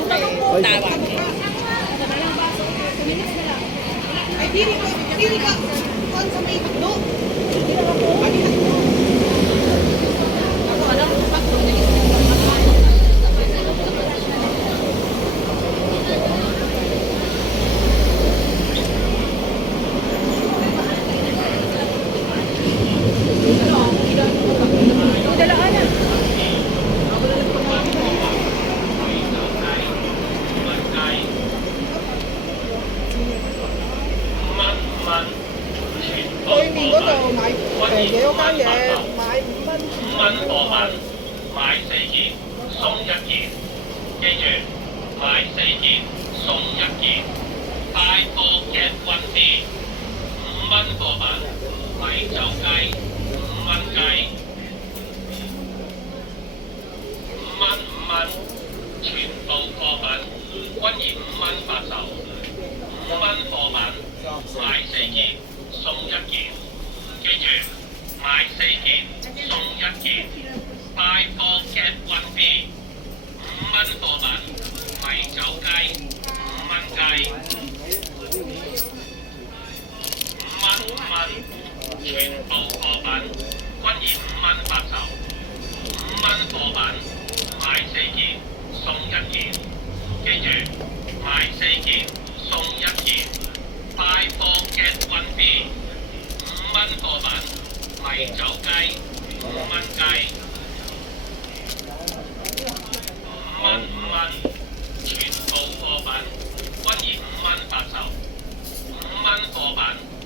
大環境。對面嗰度買平嘢嗰間嘢買5蚊。5蚊貨品，買4件送1件，記住買4件送1件，快貨嘅運費5蚊貨品，米酒雞5蚊雞，5蚊5蚊，全部貨品均以5蚊發售，5蚊貨品買4件送1件，記住買4件送1件，快貨嘅運費5蚊貨品，米酒雞5蚊雞，5蚊5蚊，全部貨品均以5蚊發售，5蚊貨品買4件送1件，記住買4件送1件，快貨嘅運費5蚊貨品，米酒雞5蚊雞，5蚊5蚊，全部貨品均以5蚊發售，5蚊貨品買4件送1件，記住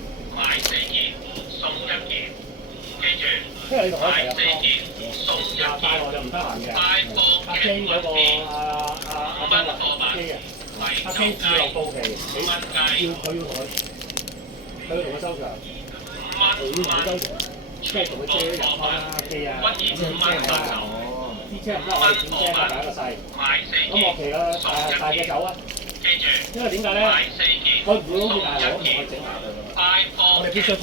買4件送1件，快貨嘅運費5蚊貨品，米酒雞5蚊雞。5蚊，全部貨品均以5蚊發售，5蚊貨品買4件送1件，記住買4件送1件，快貨嘅運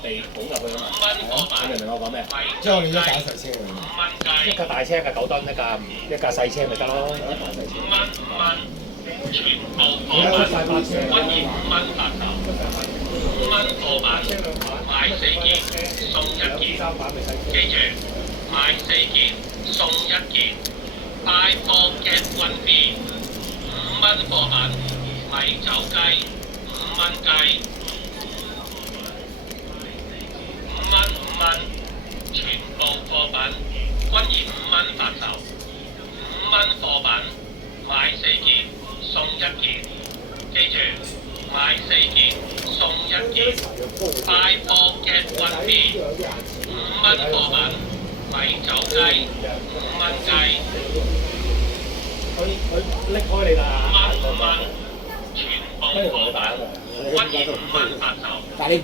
費5蚊貨品，明唔明我講咩？即係我哋一架細車5蚊雞，一架大車，一架9噸，一架細車咪得咯。5蚊5蚊，全部貨品均以5蚊發售，5蚊貨品買4件送1件，記住買4件送1件，快貨嘅運費5蚊貨品，米酒雞5蚊雞，5蚊5蚊，全部貨品均以5蚊發售，5蚊貨品買4件送1件，記住買4件送1件，快貨嘅運費5蚊貨品，米酒雞5蚊雞，佢拎開你啦。 5蚊5蚊，全部貨品均以5蚊發售，但係你唔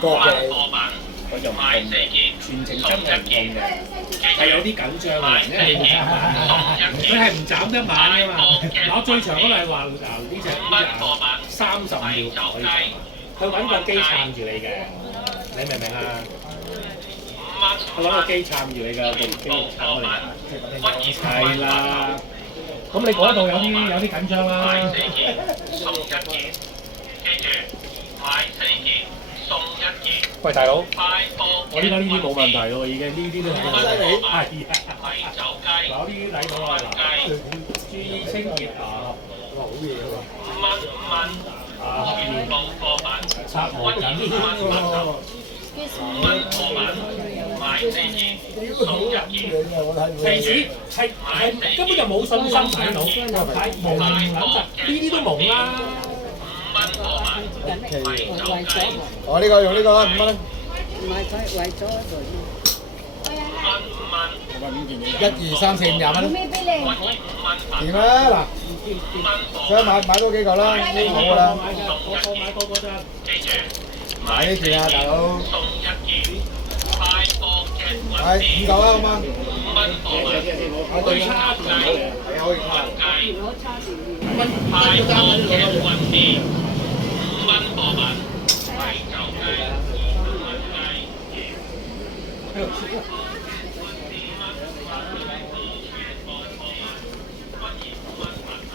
覺5蚊嘅，貨品佢就唔買痛4件全程送真係1件，唔痛嘅，記係有住啲緊張嘅買人4件送1佢件，係唔斬得慢㗎嘛。嗱，我最長嗰度係話呢隻5蚊貨品30米秒可以酒雞佢揾個機撐住你嘅，你明唔明啊？ 5蚊佢揾個機撐住你嘅，個機撐我哋。係啦。咁你嗰度有啲緊張啦。買4件送1件，記住買4件送1件，喂，大佬，快貨我呢家呢啲冇問題咯，已經呢啲都係。 5蚊貨品係啊。米酒雞嗱，呢啲睇到啦，嗱，注意清潔啊， 5蚊5蚊，全部貨品擦毛均以5蚊發售，5蚊貨品買4件送1件，平時係根本就冇信心睇到，睇蒙撚實，呢啲都蒙啦。 5蚊貨品米酒雞我呢個用呢個啊，5蚊啦。 5蚊1、2、3、4、5、20蚊。均以5蚊發售掂啦， ，5蚊貨嗱，想買多幾嚿啦，呢個好㗎啦。送1件，記住買呢件啊，大佬。送1件，快貨嘅運係5費嚿啦，好嗎？ 5蚊貨品我對米酒雞係啊，可以5卡。蚊雞，快貨嘅運費5蚊貨品米酒雞5蚊雞。5蚊，全部貨品均以5蚊發售。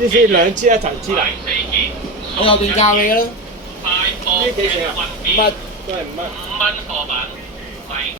呢先兩支一齊支嚟。我有段教你啦。呢幾錢啊？5蚊，都係5蚊。5蚊貨品。